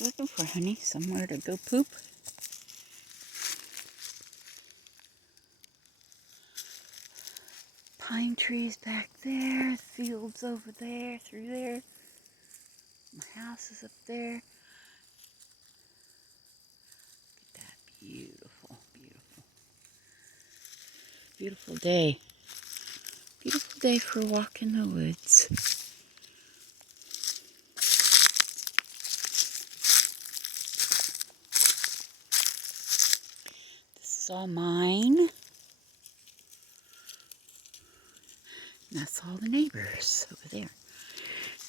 Looking for Honey, somewhere to go poop. Pine trees back there, fields over there, through there. My house is up there. Look at that, beautiful, beautiful. Beautiful day. Beautiful day for a walk in the woods. This is all mine. And that's all the neighbors over there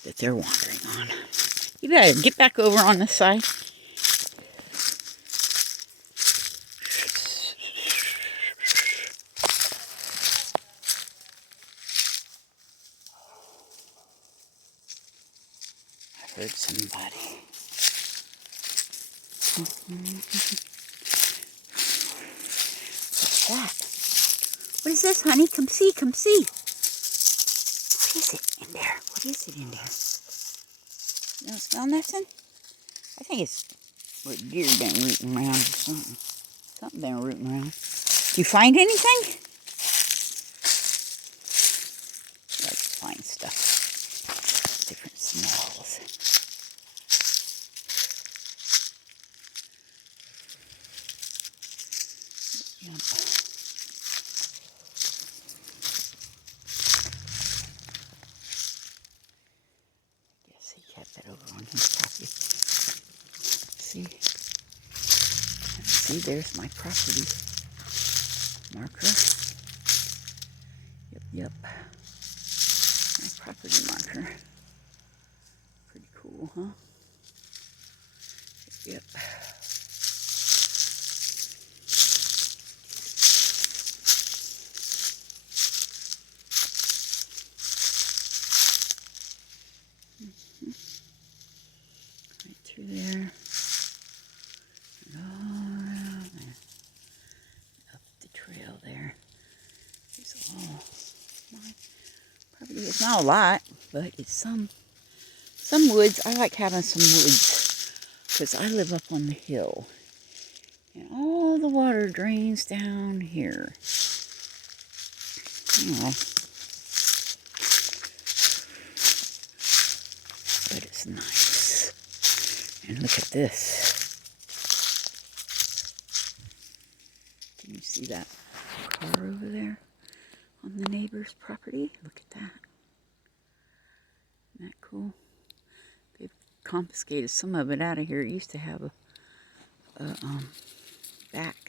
that they're wandering on. You better get back over on this side. I heard somebody. What's that? What is this, Honey? Come see, come see. What is it in there? What is it in there? You don't smell nothing? I think it's what deer been rooting around or something. Something been rooting around. Do you find anything? I like to find stuff. Different smells. Yep. Guess he kept it over on his property. See, there's my property marker. Yep. My property marker. Pretty cool, huh? Yep. Right through there. And all up the trail there. It's all my property. It's not a lot, but it's some woods. I like having some woods because I live up on the hill. And all the water drains down here. Oh. But it's nice. And look at this. Can you see that car over there on the neighbor's property? Look at that. Isn't that cool? They've confiscated some of it out of here. It used to have a back